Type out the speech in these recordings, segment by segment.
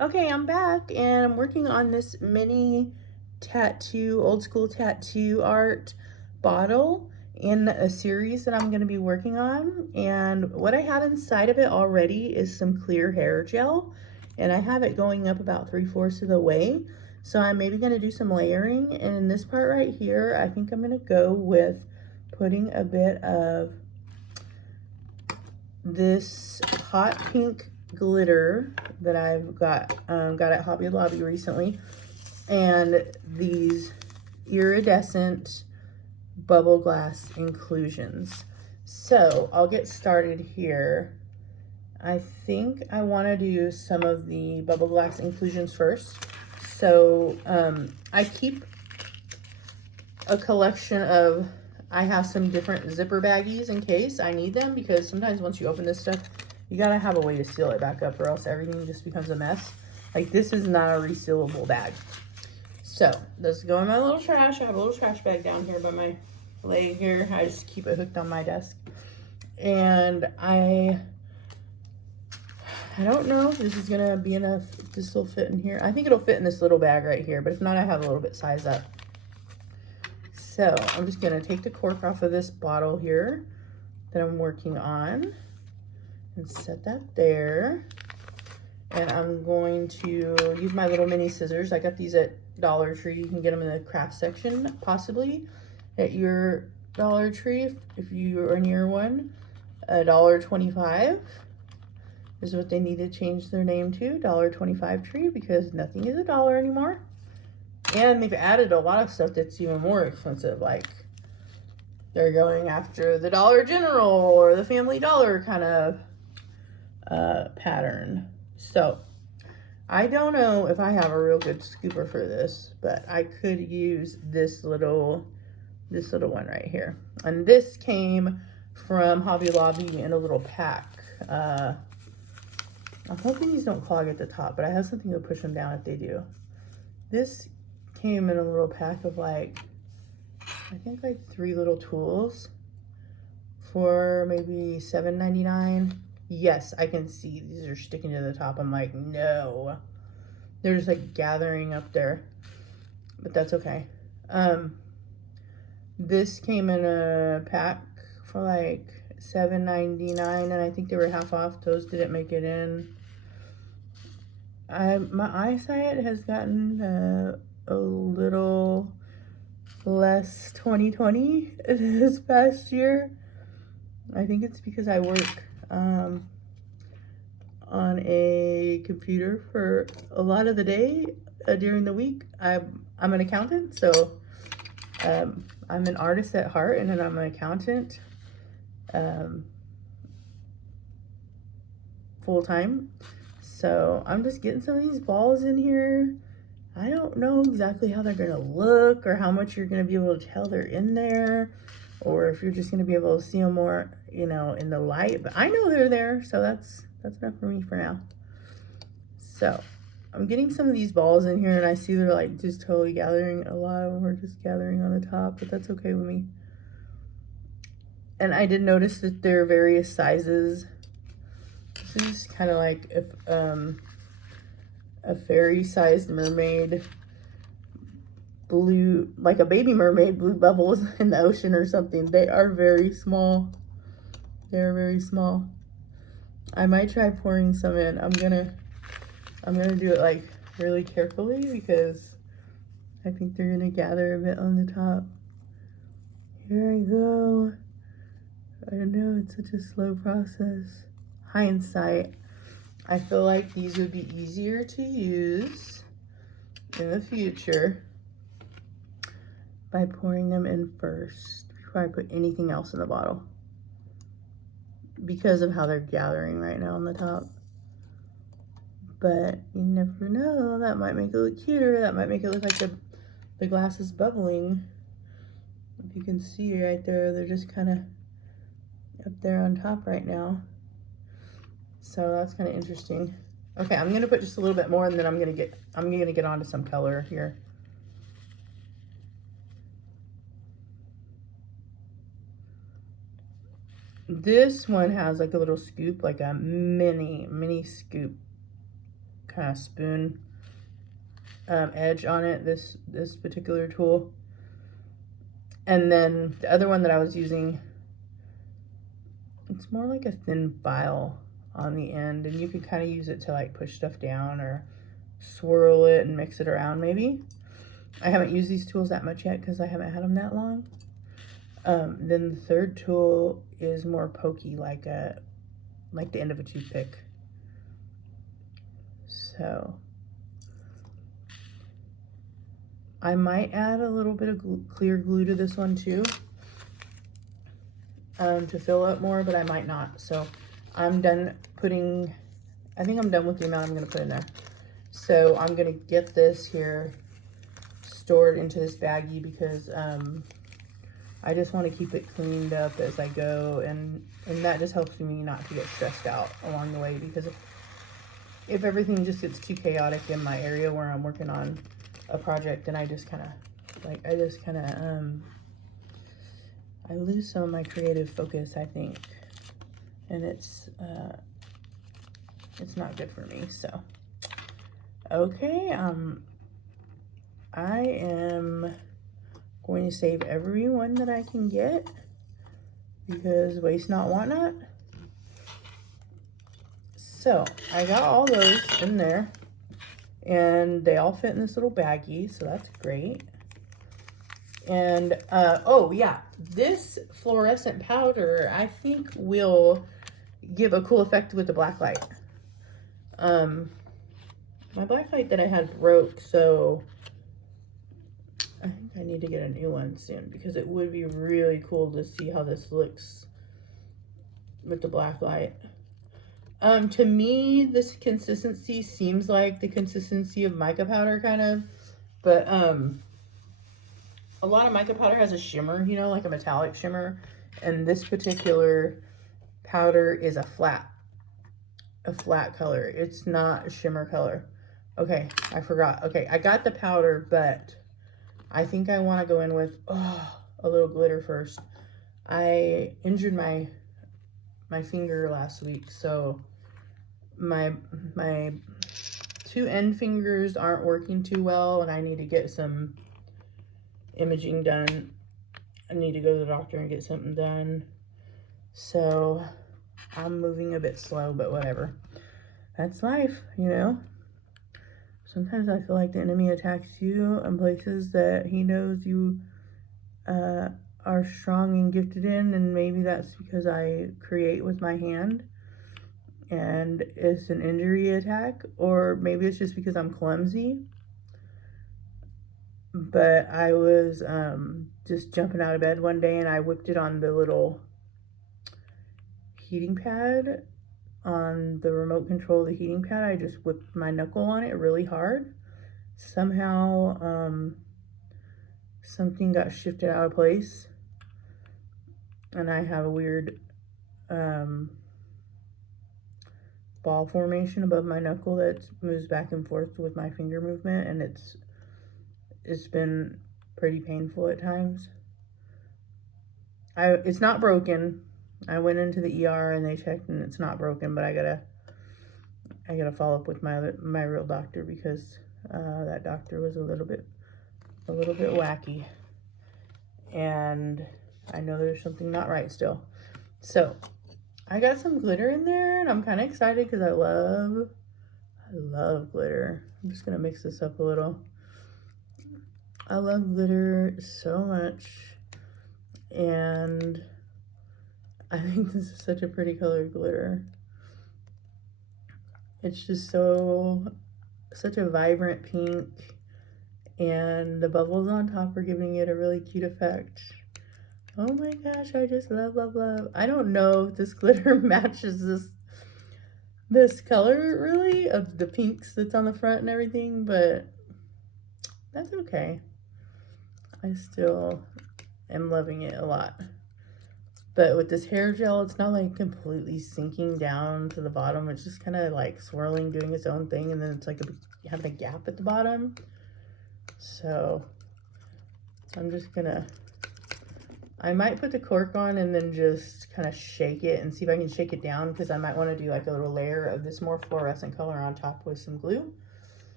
Okay, I'm back and I'm working on this mini tattoo, old school tattoo art bottle in a series that I'm going to be working on. And what I have inside of it already is some clear hair gel, and I have it going up about 3/4 of the way. So I'm maybe going to do some layering. And in this part right here, I think I'm going to go with putting a bit of this hot pink glitter that I've got at Hobby Lobby recently, and these iridescent bubble glass inclusions. So I'll get started here. I think I want to do some of the bubble glass inclusions first. So I keep a collection of, I have some different zipper baggies in case I need them, because sometimes once you open this stuff, you gotta have a way to seal it back up or else everything just becomes a mess. Like, this is not a resealable bag. So this go in my little trash. I have a little trash bag down here by my leg here. I just keep it hooked on my desk. And I don't know if this is gonna be enough, if this will fit in here. I think it'll fit in this little bag right here, but if not, I have a little bit size up. So I'm just gonna take the cork off of this bottle here that I'm working on and set that there. And I'm going to use my little mini scissors. I got these at Dollar Tree. You can get them in the craft section, possibly at your Dollar Tree if you are near one. $1.25 is what they need to change their name to, $1.25 Tree, because nothing is $1 anymore. And they've added a lot of stuff that's even more expensive, like they're going after the Dollar General or the Family Dollar kind of pattern. So I don't know if I have a real good scooper for this, but I could use this little one right here. And this came from Hobby Lobby in a little pack. I'm hoping these don't clog at the top, but I have something to push them down if they do. This came in a little pack of like, I think like 3 little tools for maybe $7.99. Yes, I can see these are sticking to the top. I'm like, no. They're just like gathering up there, but that's okay. This came in a pack for like $7.99, and I think they were half off. Those didn't make it in. My eyesight has gotten a little less 20/20 this past year. I think it's because I work on a computer for a lot of the day during the week. I'm an accountant, so I'm an artist at heart, and then I'm an accountant full-time. So I'm just getting some of these balls in here. I don't know exactly how they're gonna look or how much you're gonna be able to tell they're in there, or if you're just gonna be able to see them more, you know, in the light. But I know they're there, so that's enough for me for now. So I'm getting some of these balls in here, and I see they're like just totally gathering. A lot of them are just gathering on the top, but that's okay with me. And I did notice that there are various sizes. This is kind of like if a fairy-sized mermaid blue, like a baby mermaid blue bubbles in the ocean or something. They are very small. They're very small. I might try pouring some in. I'm gonna do it like really carefully, because I think they're gonna gather a bit on the top. Here I go. I know it's such a slow process. Hindsight, I feel like these would be easier to use in the future by pouring them in first before I put anything else in the bottle, because of how they're gathering right now on the top. But you never know, that might make it look cuter. That might make it look like the glass is bubbling. If you can see right there, they're just kind of up there on top right now. So that's kind of interesting. Okay, I'm gonna put just a little bit more, and then I'm gonna get onto some color here. This one has like a little scoop, like a mini scoop kind of spoon edge on it, this particular tool. And then the other one that I was using, it's more like a thin file on the end, and you can kind of use it to like push stuff down or swirl it and mix it around maybe. I haven't used these tools that much yet because I haven't had them that long. Then the third tool is more pokey, like the end of a toothpick. So I might add a little bit of clear glue to this one too, to fill up more, but I might not. So I'm done putting, I think I'm done with the amount I'm gonna put in there. So I'm gonna get this here stored into this baggie because I just want to keep it cleaned up as I go, and that just helps me not to get stressed out along the way, because if everything just gets too chaotic in my area where I'm working on a project, then I just kind of I lose some of my creative focus, I think, and it's not good for me. So okay, I am going to save every one that I can get, because waste not, want not. So I got all those in there, and they all fit in this little baggie, so that's great. And oh yeah, this fluorescent powder I think will give a cool effect with the black light. My black light that I had broke, so I think I need to get a new one soon, because it would be really cool to see how this looks with the black light. To me, this consistency seems like the consistency of mica powder, kind of, but a lot of mica powder has a shimmer, you know, like a metallic shimmer, and this particular powder is a flat color. It's not a shimmer color. Okay, I forgot. Okay, I got the powder, but I think I want to go in with a little glitter first. I injured my finger last week, so my two end fingers aren't working too well, and I need to get some imaging done. I need to go to the doctor and get something done. So I'm moving a bit slow, but whatever. That's life, you know. Sometimes I feel like the enemy attacks you in places that he knows you are strong and gifted in, and maybe that's because I create with my hand and it's an injury attack, or maybe it's just because I'm clumsy. But I was just jumping out of bed one day, and I whipped it on the little heating pad, on the remote control of the heating pad. I just whipped my knuckle on it really hard. Somehow something got shifted out of place, and I have a weird ball formation above my knuckle that moves back and forth with my finger movement, and it's been pretty painful at times. It's not broken. I went into the ER and they checked, and it's not broken, but I gotta follow up with my real doctor, because that doctor was a little bit wacky, and I know there's something not right still. So I got some glitter in there, and I'm kind of excited because I love glitter. I'm just gonna mix this up a little. I love glitter so much, and I think this is such a pretty colored glitter. It's just such a vibrant pink, and the bubbles on top are giving it a really cute effect. Oh my gosh, I just love. I don't know if this glitter matches this color really, of the pinks that's on the front and everything, but that's okay. I still am loving it a lot. But with this hair gel, it's not like completely sinking down to the bottom. It's just kind of like swirling, doing its own thing, and then it's like having a gap at the bottom. So I'm just gonna I might put the cork on and then just kind of shake it and see if I can shake it down, because I might want to do like a little layer of this more fluorescent color on top with some glue.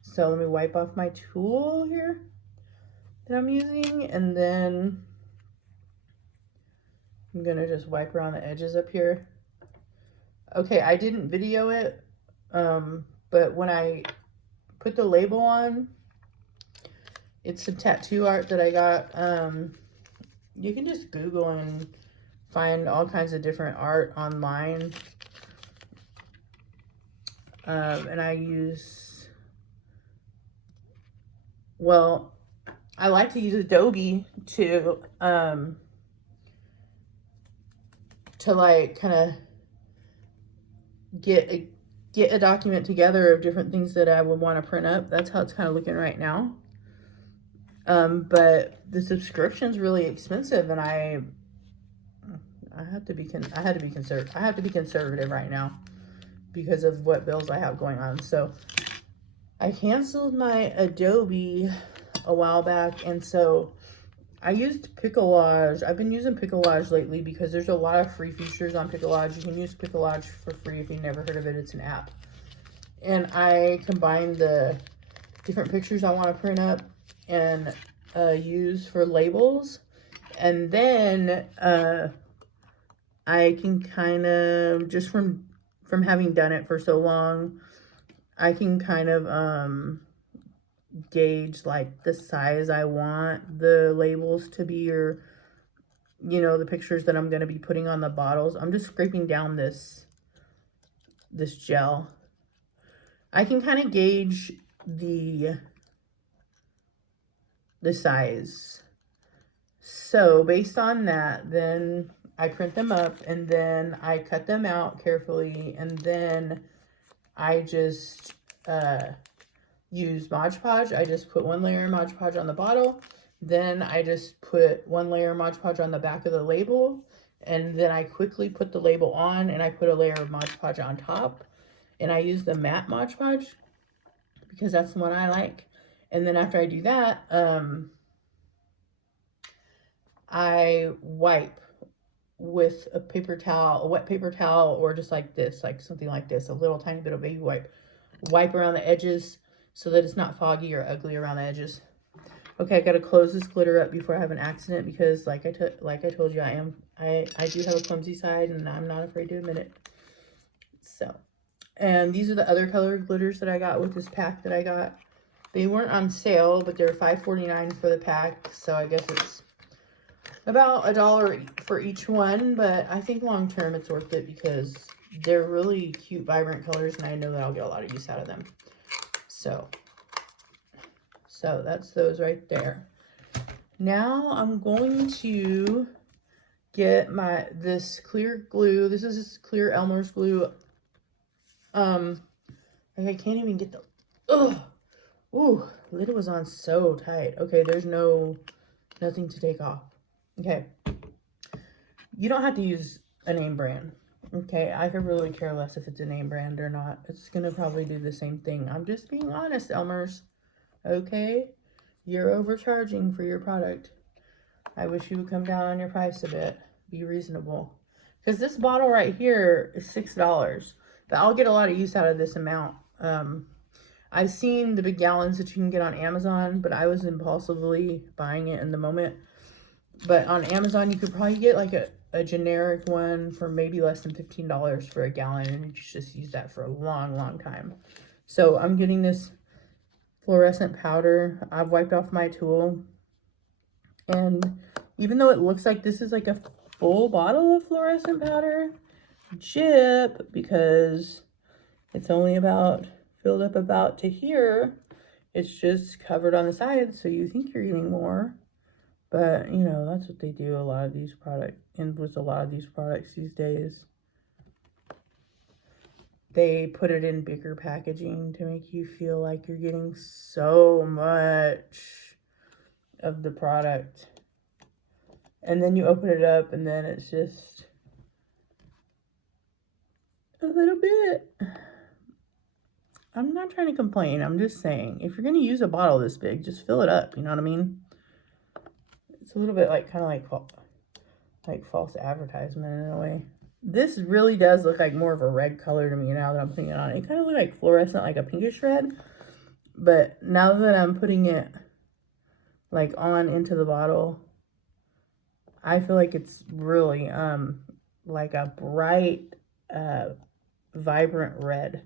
So let me wipe off my tool here that I'm using, and then I'm gonna just wipe around the edges up here. Okay, I didn't video it, but when I put the label on, it's some tattoo art that I got. You can just Google and find all kinds of different art online. And I use, well, I like to use Adobe to like kind of get a document together of different things that I would want to print up. That's how it's kind of looking right now. But the subscription's really expensive, and I have to be conservative right now because of what bills I have going on. So I canceled my Adobe a while back, and so I used Picolage. I've been using Picolage lately because there's a lot of free features on Picolage. You can use Picolage for free if you've never heard of it. It's an app. And I combine the different pictures I want to print up and use for labels. And then I can kind of, just from having done it for so long, I can kind of gauge like the size I want the labels to be, or the pictures that I'm going to be putting on the bottles. I'm just scraping down this gel. I can kind of gauge the size. So based on that, then I print them up, and then I cut them out carefully, and then I just use Mod Podge. I just put one layer of Mod Podge on the bottle, then I just put one layer of Mod Podge on the back of the label, and then I quickly put the label on, and I put a layer of Mod Podge on top, and I use the matte Mod Podge because that's the one I like. And then after I do that, I wipe with a paper towel, a wet paper towel, or just like this, like something like this, a little tiny bit of baby wipe around the edges so that it's not foggy or ugly around the edges. Okay, I gotta close this glitter up before I have an accident, because like I told you, I do have a clumsy side, and I'm not afraid to admit it. So, and these are the other color glitters that I got with this pack that I got. They weren't on sale, but they're $5.49 for the pack, so I guess it's about $1 for each one. But I think long term it's worth it because they're really cute, vibrant colors, and I know that I'll get a lot of use out of them. So that's those right there. Now I'm going to get this clear glue. This is this clear Elmer's glue. Like I can't even get the, ooh, lid was on so tight. Okay, there's nothing to take off. Okay, you don't have to use a name brand. Okay, I could really care less if it's a name brand or not. It's gonna probably do the same thing. I'm just being honest, Elmer's. Okay, you're overcharging for your product. I wish you would come down on your price a bit. Be reasonable. Because this bottle right here is $6. But I'll get a lot of use out of this amount. I've seen the big gallons that you can get on Amazon, but I was impulsively buying it in the moment. But on Amazon, you could probably get like a generic one for maybe less than $15 for a gallon, and you just use that for a long, long time. So I'm getting this fluorescent powder. I've wiped off my tool, and even though it looks like this is like a full bottle of fluorescent powder, jip, because it's only about filled up about to here, it's just covered on the side, so you think you're getting more. But that's what they do with a lot of these products these days. They put it in bigger packaging to make you feel like you're getting so much of the product. And then you open it up, and then it's just a little bit. I'm not trying to complain. I'm just saying, if you're going to use a bottle this big, just fill it up. You know what I mean? It's a little bit like, kind of like like false advertisement in a way. This really does look like more of a red color to me now that I'm putting it on. It kind of looks like fluorescent, like a pinkish red. But now that I'm putting it like on into the bottle, I feel like it's really like a bright, vibrant red.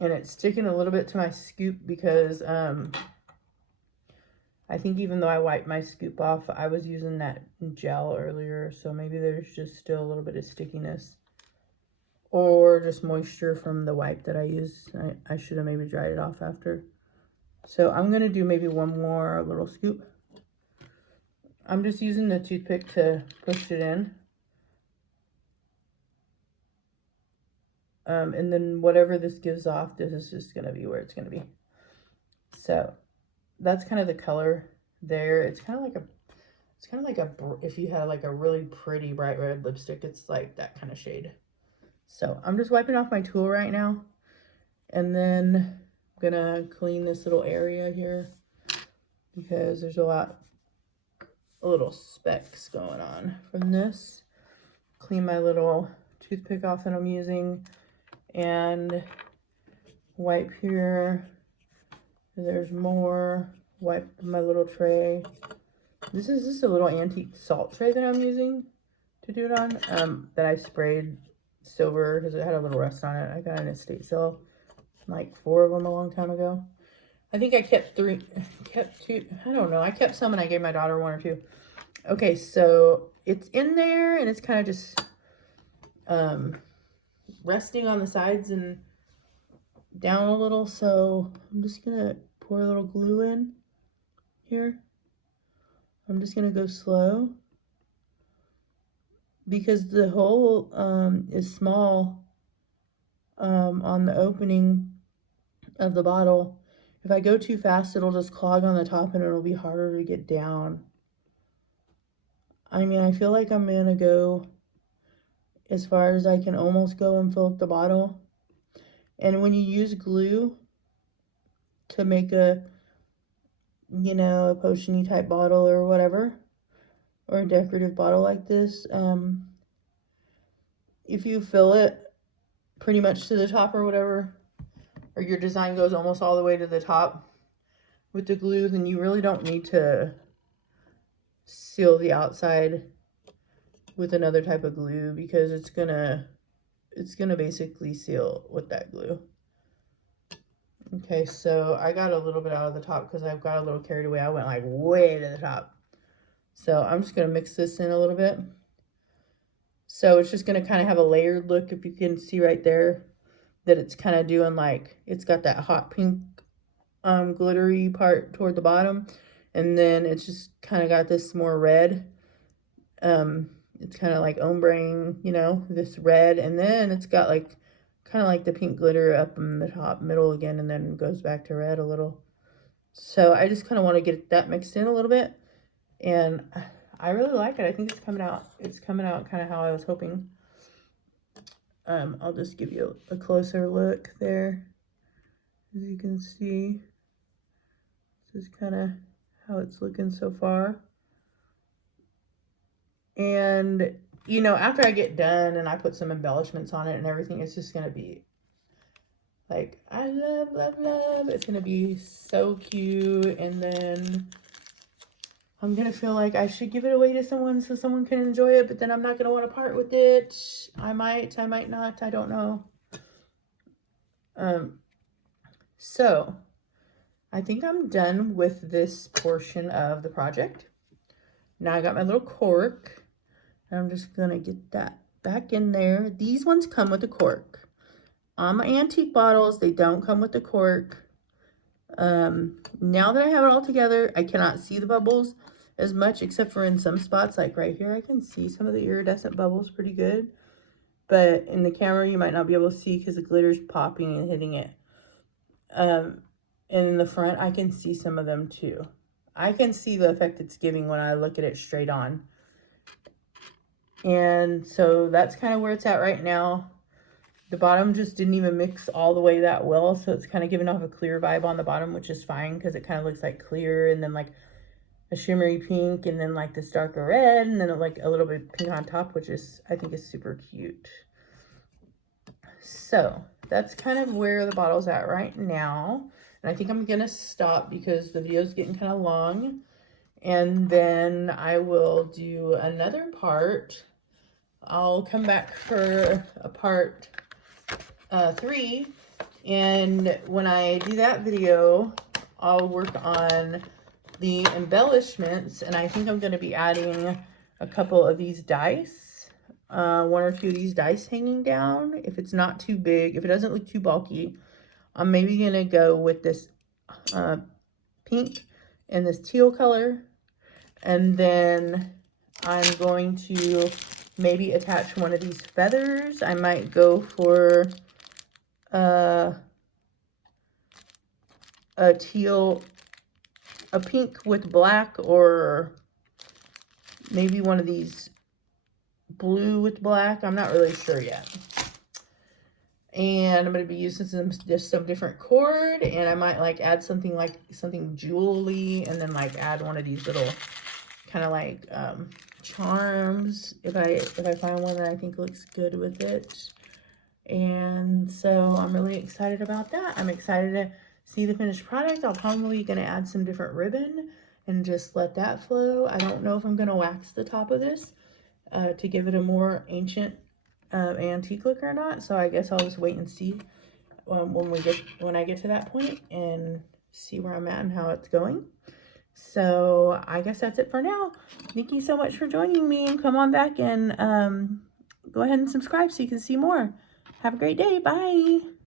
And it's sticking a little bit to my scoop because I think even though I wiped my scoop off, I was using that gel earlier, so maybe there's just still a little bit of stickiness. Or just moisture from the wipe that I used. I should have maybe dried it off after. So I'm going to do maybe one more little scoop. I'm just using the toothpick to push it in. And then whatever this gives off, this is just going to be where it's going to be. So that's kind of the color there. It's kind of like if you had like a really pretty bright red lipstick, it's like that kind of shade. So I'm just wiping off my tool right now, and then I'm gonna clean this little area here because there's a little specks going on from this. Clean my little toothpick off that I'm using, and wipe here. There's more. Wipe my little tray. This is just a little antique salt tray that I'm using to do it on, that I sprayed silver because it had a little rust on it. I got an estate sale, like 4 of them a long time ago. I think I kept 2. I don't know. I kept some and I gave my daughter 1 or 2. Okay, so it's in there and it's kind of just resting on the sides and down a little. So I'm just gonna pour a little glue in here. I'm just gonna go slow because the hole is small on the opening of the bottle. If I go too fast, it'll just clog on the top and it'll be harder to get down. I mean, I feel like I'm gonna go as far as I can almost go and fill up the bottle. And when you use glue to make a, you know, a potion-y type bottle or whatever, or a decorative bottle like this, if you fill it pretty much to the top or whatever, or your design goes almost all the way to the top with the glue, then you really don't need to seal the outside with another type of glue because it's gonna basically seal with that glue. Okay, so I got a little bit out of the top because I've got a little carried away. I went like way to the top. So I'm just gonna mix this in a little bit. So it's just gonna kind of have a layered look. If you can see right there that it's kind of doing like, it's got that hot pink glittery part toward the bottom, and then it's just kind of got this more red. It's kind of like ombre-ing, you know, this red, and then it's got like kind of like the pink glitter up in the top middle again, and then goes back to red a little. So I just kind of want to get that mixed in a little bit, and I really like it. I think it's coming out kind of how I was hoping. I'll just give you a closer look there. As you can see, this is kind of how it's looking so far. And, you know, after I get done and I put some embellishments on it and everything, it's just going to be like, I love, love, love. It's going to be so cute. And then I'm going to feel like I should give it away to someone so someone can enjoy it, but then I'm not going to want to part with it. I might not. I don't know. So I think I'm done with this portion of the project. Now I got my little cork. I'm just gonna get that back in there. These ones come with a cork. On my antique bottles, they don't come with the cork. Now that I have it all together, I cannot see the bubbles as much, except for in some spots, like right here, I can see some of the iridescent bubbles pretty good. But in the camera, you might not be able to see because the glitter's popping and hitting it. And in the front, I can see some of them too. I can see the effect it's giving when I look at it straight on. And so that's kind of where it's at right now. The bottom just didn't even mix all the way that well, so it's kind of giving off a clear vibe on the bottom, which is fine because it kind of looks like clear, and then like a shimmery pink, and then like this darker red, and then like a little bit pink on top, which is, I think, is super cute. So that's kind of where the bottle's at right now. And I think I'm gonna stop because the video's getting kind of long. And then I will do another part. I'll come back for a part 3. And when I do that video, I'll work on the embellishments. And I think I'm going to be adding a couple of these dice. 1 or 2 of these dice hanging down. If it's not too big, if it doesn't look too bulky, I'm maybe going to go with this pink and this teal color. And then I'm going to maybe attach one of these feathers. I might go for a pink with black, or maybe one of these blue with black. I'm not really sure yet. And I'm going to be using just some different cord, and I might like add something jewelry, and then like add one of these little kind of like charms if I find one that I think looks good with it. And so I'm really excited about that. I'm excited to see the finished product. I'm probably going to add some different ribbon and just let that flow. I don't know if I'm going to wax the top of this to give it a more ancient antique look or not. So I guess I'll just wait and see when I get to that point and see where I'm at and how it's going. So I guess that's it for now. Thank you so much for joining me, and come on back and go ahead and subscribe so you can see more. Have a great day. Bye.